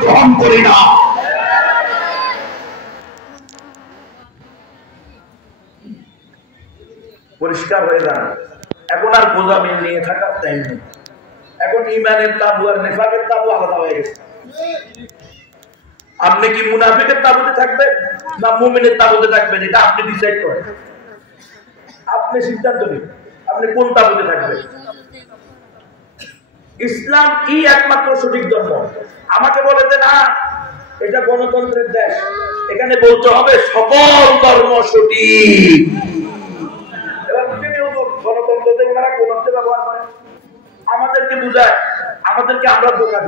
গ্রহণ করি না। পরিষ্কার হয়ে যান। এখন আর গোজামিল নিয়ে থাকার টাইম নেই। এখন ইমানের তাবু আর নেফাকের তাবু আলাদা হয়ে গেছে। আপনি কি মুনাফিকের তাবুতে থাকবেন না মুমিনের তাবুতে থাকবেন, এটা আপনি ডিসাইড করেন। আপনি সিদ্ধান্ত নিন আপনি কোন তাবুতে থাকবেন। ইসলাম কি একমাত্র সঠিক ধর্ম? আমাকে বলে যে না, এটা গণতন্ত্রের দেশ, এখানে বলতে হবে সকল ধর্ম সঠিক। এবার গণতন্ত্রতে ওনারা কোন অর্থে ব্যবহার করে? আমাদেরকে বুঝায়, আমাদেরকে আমরা ধোঁকা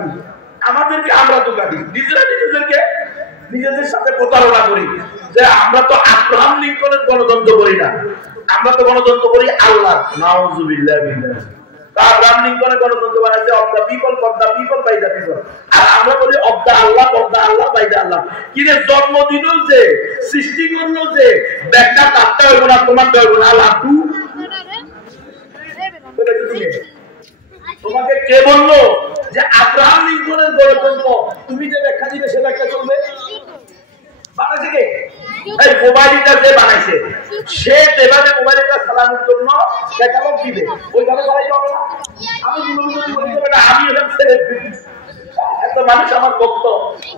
দিই, নিজেদের সাথে প্রতারণা করি যে আমরা তো আব্রাহাম লিঙ্কনের গণতন্ত্র করি না, আমরা তো গণতন্ত্র করি আল্লাহ। নাউযুবিল্লাহ বিল্লাহ। আব্রাহাম লিঙ্কনের গণতন্ত্র বানাইছে of the people, for the people, by the people. আর আমরা বলি of the Allah, for the Allah, by the Allah. কিরে জন্ম দিল যে, সৃষ্টি করলো যে, ব্যাখ্যা তারটা হইব না, তোমার হইব না। আল্লাহ তোমাকে কে বললো যে আব্রাহাম লিঙ্কনের গণতন্ত্র তুমি যে ব্যাখ্যা দিবে সে ব্যাখ্যা চলবে? বানাইছে কে? এই মোবাইলটা যে বানাইছে সে যেভাবে মোবাইলটা চালানোর জন্য ক্যাটালগ দিবে ওইভাবে চালাইতে হবে না। আমি আমি এরকম সেলিব্রিটি, এত মানুষ আমার ভক্ত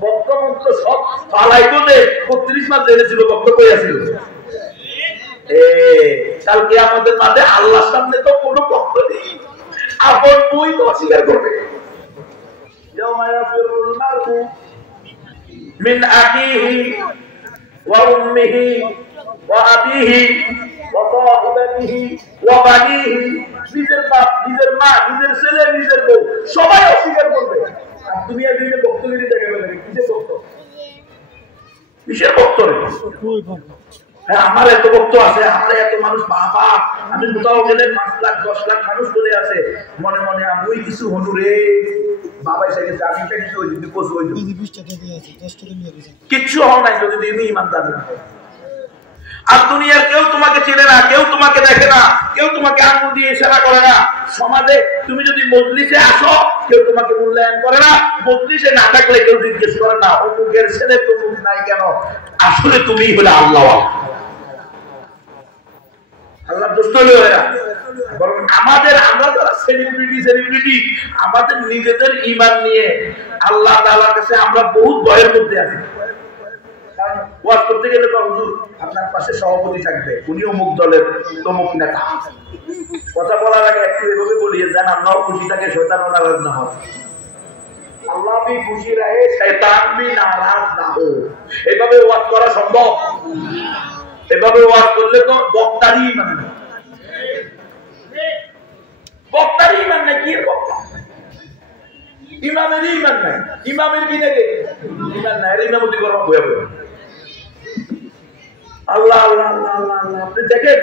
মন্ত্র সব পালাইতো যে ৩৫ মাস জেনেছিল ভক্ত কইয়াছিল। কালকে আমাদের মাঝে আল্লাহর সামনে তো কোনো ভক্ত নেই, আপন বই তো অস্বীকার করবে। মিন আখিহি ওয়া উম্মিহি ওয়া আবিহি ওয়া সাহিবাতিহি ওয়া বানিহি, নিজের বাপ, নিজের মা, নিজের ছেলে, নিজের বউ সবাই অস্বীকার করবে। আর দুনিয়া দিনে ভক্তগিরি দেখে বলে কিসের ভক্ত, কিসের ভক্ত রে? আমার এত ভক্ত আছে, আমরা এত মানুষ, বাবা আমি কোথাও গেলে ৫ লাখ ১০ লাখ মানুষ চলে আছে, মনে মনে আমি কিছু হনু রে বাবা এসে গেছে, আমি কিছু হই যদি পশু হই কিচ্ছু হও নাই যদি তুমি ইমানদার না। আর দুনিয়ার কেউ তোমাকে চেনে না, কেউ তোমাকে দেখে না, কেউ তোমাকে আঙুল দিয়ে ইশারা করে না। সমাজে তুমি যদি মজলিসে আসো কেউ তোমাকে মূল্যায়ন করে না, মজলিসে না থাকলে কেউ জিজ্ঞেস করে না অমুকের ছেলে তো মুখ নাই কেন। আসলে তুমি হলে আল্লাহ, আল্লাহ দোস্ত হলে হয় না। বরং আমাদের, আমরা যারা সেলিব্রিটি আমাদের নিজেদের ঈমান নিয়ে আল্লাহ তাআলার কাছে আমরা বহুত ভয়ের মধ্যে আছি। কারণ ওয়াজ করতে গেলে তো হুজুর আপনার পাশে সভাপতি থাকবে, উনি অমুক দলের তমুক নেতা, কথা বলার আগে একটু এভাবে বলিয়ে যান আল্লাহ খুশি থাকে শয়তানও নারাজ না হয়। আল্লাহ भी खुशी रहे शैतान भी नाराज ना हो। এভাবে ওয়াজ করা সম্ভব? এভাবে ওয়াজ করলে তো বক্তারই ইমান নাই, বক্তারই ইমান নাই। কি বক্তা? ইমামেরই ইমান নাই, ইমামের কি নাকি ইমান নাই, ইমামতি করা বয়া বয়া। আল্লাহ আল্লাহ আল্লাহ আল্লাহ আল্লাহ। আপনি দেখেন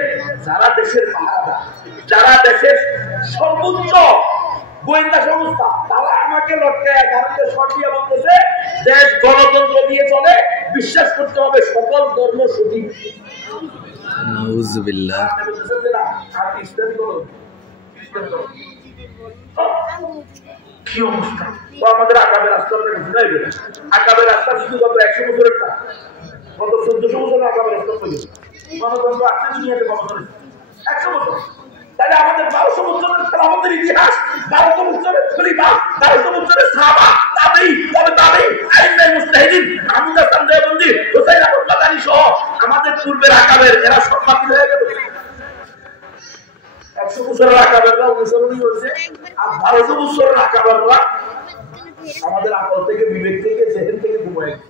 যারা দেশের পাহারাদার, যারা দেশের সর্বোচ্চ গোয়েন্দা সংস্থা, তারা আমাকে লটকায় গাড়িতে সরিয়ে বলতেছে দেশ গণতন্ত্র দিয়ে চলে, বিশ্বাস করতে হবে সকল ধর্ম সঠিক। নাউযুবিল্লাহ। কি অবস্থা? ও আমাদের আকাবের রাস্তাটা ঘুরাইবে, আকাবের রাস্তা শুধু গত ১০০ বছরের না, গত ১৪০০ বছরের আকাবের রাস্তা তৈরি গণতন্ত্র আসছে দুনিয়াতে কত বছর? ১০০ বছর। তাহলে আমাদের ১২০০ বছরের খেলাফতের ইতিহাস, ১২০০ বছরের খলিফা, ১২০০ বছরের সাহাবা, তাবেঈ, আইম্মায়ে মুজতাহিদিন, মাহমুদ হাসান দেওবন্দি, হুসাইন আহমদ মাদানী সহ আমাদের পূর্বের আকাবের, এরা সব বাতিল হয়ে গেল। ১০০ বছরের আকাবেররা অনুসরণই হয়েছে, আর ১২০০ বছরের আকাবেররা আমাদের আকল থেকে, বিবেক থেকে, জেহেন থেকে ঘুমায় গেছে।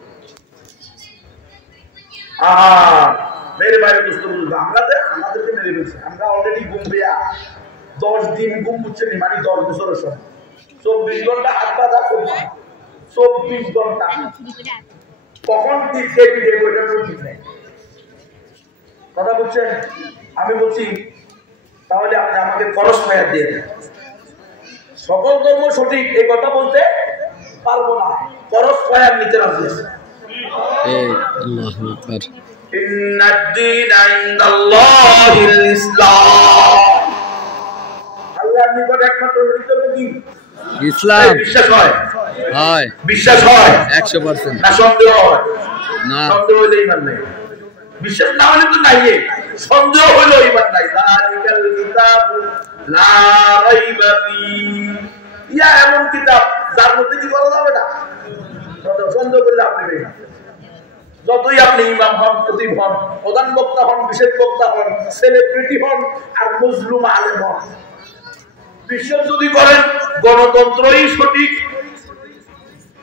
মেরে বাইরে দুষ্ট বুঝবো, আমাদেরকে মেরে ফেলছে। আমরা অলরেডি ঘুম পেয়া 10 দিন ঘুম বুঝছে নি, মানে 10 বছরের সময় 24 ঘন্টা হাত বাঁধা, 24 ঘন্টা কখন ঠিক খেয়ে পিঠে ওইটা তো ঠিক নেই। কথা বলছেন? আমি বলছি তাহলে আপনি আমাকে খরচ ফায়ার দিয়ে দেন। সকল ধর্ম সঠিক এই কথা বলতে পারবো না, খরচ ফায়ার নিতে রাজি আছে। আল্লাহু আকবার। ইন্নাদ-দীন ইনদাল্লাহিল ইসলাম। আল্লাহর নিকট একমাত্র হৃদয় দিন ইসলাম বিশ্বাস হয়? হয়, বিশ্বাস হয় 100%। না সন্দেহ হয়? না, সন্দেহ হইলে ইমান নেই। বিশ্বাস না হলে তো নাই, সন্দেহ হইলে ইমান নাই। যালিকাল কিতাবু লা রাইবা ফীহি, ইয়া এমন কিতাব যার মধ্যে কি করা যাবে না সন্দেহ করলে আপনি নেই। যতই আপনি ইমাম হন, খতিব হন, প্রধান বক্তা হন, বিশেষ বক্তা হন, সেলিব্রিটি হন আর মুসলিম আলেম হন, বিশ্বাস যদি করেন গণতন্ত্রই সঠিক,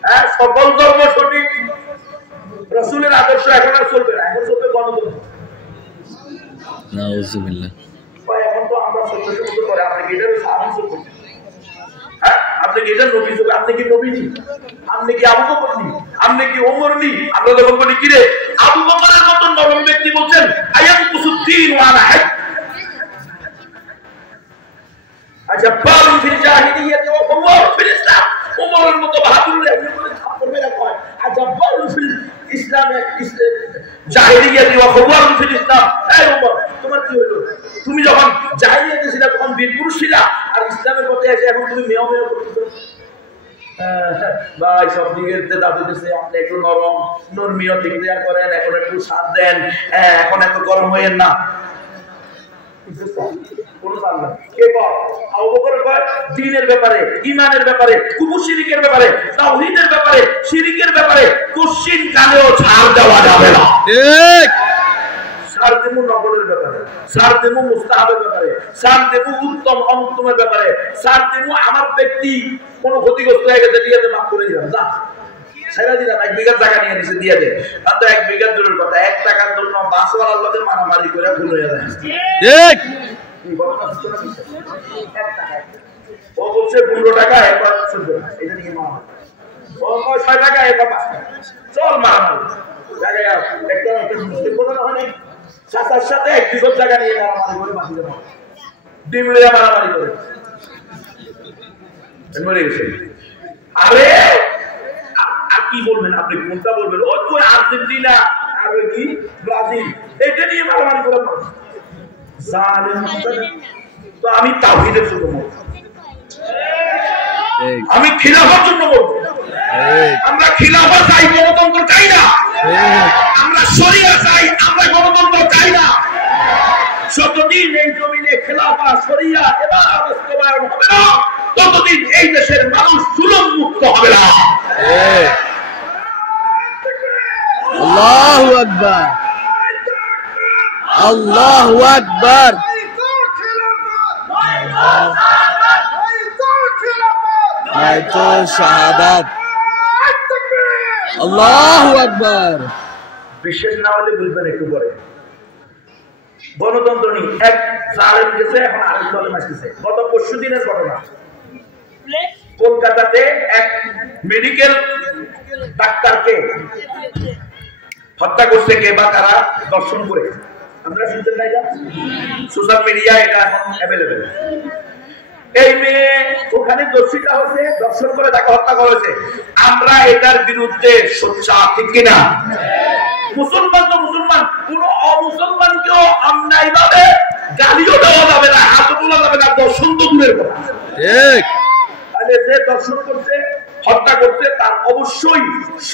হ্যাঁ সকল ধর্ম সঠিক, রাসূলের আদর্শ এখন আর চলবে না, এখন চলবে গণতন্ত্র। নাউজুবিল্লাহ। এখন তো আমরা সত্যি মতো করে আপনি কি এটার সাহায্য করছেন? হ্যাঁ আপনি কি এটা নবী যুগ, আপনি কি নবী নি, আপনি কি আবু বকর নি, আপনি কি ওমর নি? আমরা যখন বলি কি রে আবু বকরের মত নরম ব্যক্তি বলছেন আয়াত কুসুদ্দিন ওয়া আনা হাক, আচ্ছা বারুন ফিল জাহিলিয়াতি ওয়া কুওয়ার ফিল ইসলাম, ওমরের মত বাহাদুর আপনি বলে থাপ্পড় মেরে কয় আচ্ছা বারুন ফিল ইসলামে জাহিলিয়াতি ওয়া কুওয়ার ফিল ইসলাম। এই ওমর তোমার কি হলো? তুমি যখন জাহিলিয়াতে ছিলা তখন বীর পুরুষ ছিলা, আর ইসলামের পথে এসে এখন তুমি মেয় মেয় করতেছো। ভাই সব দিকে দাবি দিচ্ছে আপনি একটু নরম নরমীয় দিক দেয়া করেন, এখন একটু সাথ দেন, এখন এত গরম হইেন না। দ্বীনের ব্যাপারে, ঈমানের ব্যাপারে, কুফর শিরকের ব্যাপারে, তাওহীদের ব্যাপারে, শিরকের ব্যাপারে কোশ্চিন কালেও ছাড় দেওয়া যাবে না। ঠিক। ছাড় দেবো নকলের ব্যাপারে, ছাড় দেবো মুস্তাহাবের ব্যাপারে, ছাড় দেবো উত্তম অনুত্তমের ব্যাপারে, ছাড় দেবো আমার ব্যক্তি কোন ক্ষতিগ্রস্ত হয়ে গেছে দিয়ে মাফ করে দিলাম, যা ছেড়ে দিলাম, 1 বিঘা জায়গা নিয়ে নিছে দিয়ে দে। আর তো 1 বিঘা দূরের কথা, 1 টাকার জন্য বাসওয়ালার লোকের মারামারি করে ভুল হয়ে যায়। ঠিক। ও বলছে 15 টাকা একবার শুনবে না, এটা নিয়ে মারামারি। ও 6 টাকা একবার 5 টাকা, চল মারামারি জায়গায় একটা মুসলিম কোনো না হয় চাচার সাথে 1 বিঘা জায়গা নিয়ে মারামারি করে বাকি দেবো, ডিম লইয়া মারামারি করে মরে গেছে। আরে আর কি বলবেন আপনি, কোনটা বলবেন? ও তো আর্জেন্টিনা আর ওই কি ব্রাজিল, এটা নিয়ে মারামারি করে জানেন। তো আমি তাওহীদের জন্য বলবো, আমি খিলাফার জন্য বলবো। আমরা খিলাফা চাই, গণতন্ত্র চাই না। আমরা শরিয়া চাই, আমরা গণতন্ত্র চাই না। যতদিন এই জমিনে খিলাফা শরিয়া এবার বাস্তবায়ন হবে না, ততদিন এই দেশের মানুষ জুলুম মুক্ত হবে না। আল্লাহু আকবার, আল্লাহু আকবার, আয়াত শাহাদাত, আল্লাহু আকবার। বিশেষ না হলে বুঝবেন একটু পরে। গণতন্ত্র নেই, এক জালেম গেছে, এখন আরেক দলে মাসতেছে। গত পরশু দিনের ঘটনা, কলকাতাতে এক মেডিকেল ডাক্তারকে হত্যা করছে কে বা কারা দর্শন করে। আপনারা শুনছেন না? এটা সোশ্যাল মিডিয়া, এটা এখন অ্যাভেলেবেল। এই মেয়ে ওখানে দোষীটা হচ্ছে, দর্শন করে তাকে হত্যা করেছে। আমরা এটার বিরুদ্ধে সোচ্চার, ঠিক কিনা? মুসলমান তো মুসলমান, কোন অমুসলমানকেও অন্যায় ভাবে গালিও দেওয়া যাবে না, হাতও তোলা যাবে না, দর্শন তো দূরের কথা। ঠিক। তাহলে যে দর্শন করছে, হত্যা করছে, তার অবশ্যই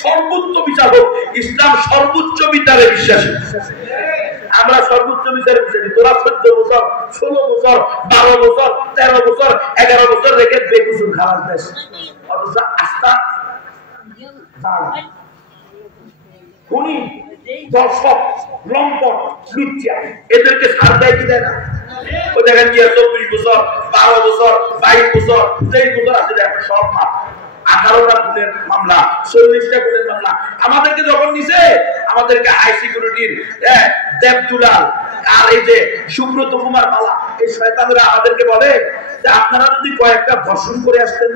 সর্বোচ্চ বিচার হোক। ইসলাম সর্বোচ্চ বিচারে বিশ্বাসী, আমরা সর্বোচ্চ বিচারে বিশ্বাসী। তোরা 14 বছর, 16 বছর, 12 বছর, 13 বছর, 11 বছর রেখে বেকুসুর খারাপ দেশ, অথচ আস্থা খুনি, দর্শক, লম্পট, লুচ্চা, এদেরকে ছাড় দেয় কি দেয় না? ও দেখেন কি 24 বছর, 12 বছর, 22 বছর, 23 বছর আছে, এখন সব মাপ। 18টা খুনের মামলা, 40টা খুনের মামলা। আমাদেরকে যখন নিছে, আমাদেরকে হাই সিকিউরিটির দেবদুলাল আর এই যে সুব্রত কুমার মালা, এই শয়তানরা আমাদেরকে বলে যে আপনারা যদি কয়েকটা ধর্ষণ করে আসতেন,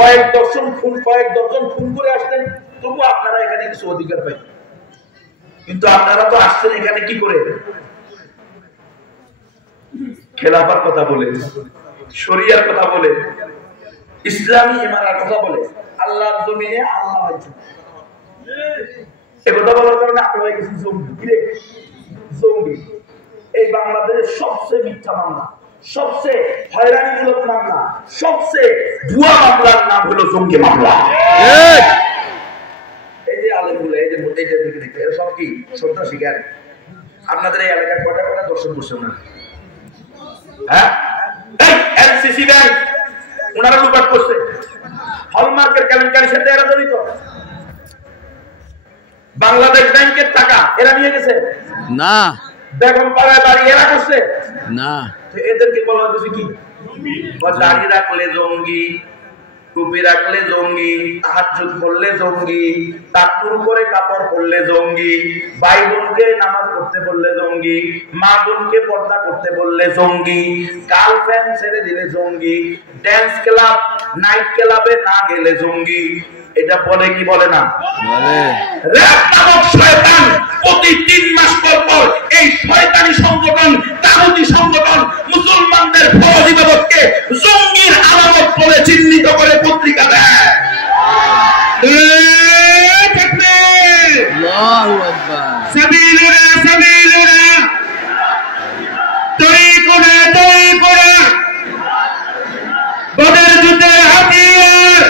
কয়েক দর্শন খুন করে আসতেন, তবু আপনারা এখানে কিছু অধিকার পাই। কিন্তু আপনারা তো আসছেন এখানে কি করে? খেলাফার কথা বলে, শরিয়ার কথা বলে, ইসলামী ইমানের কথা বলে, আল্লাহর জমিনে আল্লাহ আছে। এই কথা বলার কারণে আপনারা কিছু জঙ্গি। এই বাংলাদেশের সবচেয়ে মিথ্যা মামলা, সবচেয়ে হয়রানিমূলক মামলা, সবচেয়ে ভুয়া মামলার নাম হলো জঙ্গি মামলা। এই যে আলেমগুলো, এই যে দেখতে এরা সব কি সন্ত্রাসী জ্ঞান। আপনাদের এই এলাকার কটা কটা দর্শন বসছে না? হ্যাঁ, এনসিসি ব্যাংক ওনারা লুটপাট করছে, হলমার্কের কেলেঙ্কারির সাথে এরা জড়িত, বাংলাদেশ ব্যাংকের টাকা এরা নিয়ে গেছে না, বেগম পাড়ায় বাড়ি এরা করছে না। এদেরকে বলা হচ্ছে কি? দাড়ি রাখলে জঙ্গি, টুপি রাখলে জঙ্গি, তাহাজ্জুদ করলে জঙ্গি, তাকুর করে কাপড় পরলে জঙ্গি, ভাই বোনকে নামাজ পড়তে বললে জঙ্গি, মা বোনকে পর্দা করতে বললে জঙ্গি, গার্লফ্রেন্ড ছেড়ে দিলে জঙ্গি, ড্যান্স ক্লাব নাইট ক্লাবে না গেলে জঙ্গি। এটা বলে কি বলে না? বলে। র‍্যাব নামক শয়তান প্রতি 3 মাস পর পর এই শয়তানি সংগঠন, তাগুতি সংগঠন মুসলমানদের ফরজ ইবাদতকে জঙ্গির আলামত বলে চিহ্নিত করে পত্রিকা দেয়। আল্লাহু আকবার। সাবিলুনা সাবিলুনা, তরিকুনা তরিকুনা, বদর যুদ্ধের হাতিয়ার,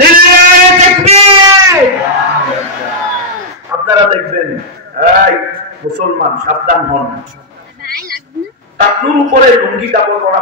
লিল্লাহি তাকবীর। আপনারা দেখবেন, এই মুসলমান সাবধান হন, টাকনুর উপরে লুঙ্গি কাপড় পরা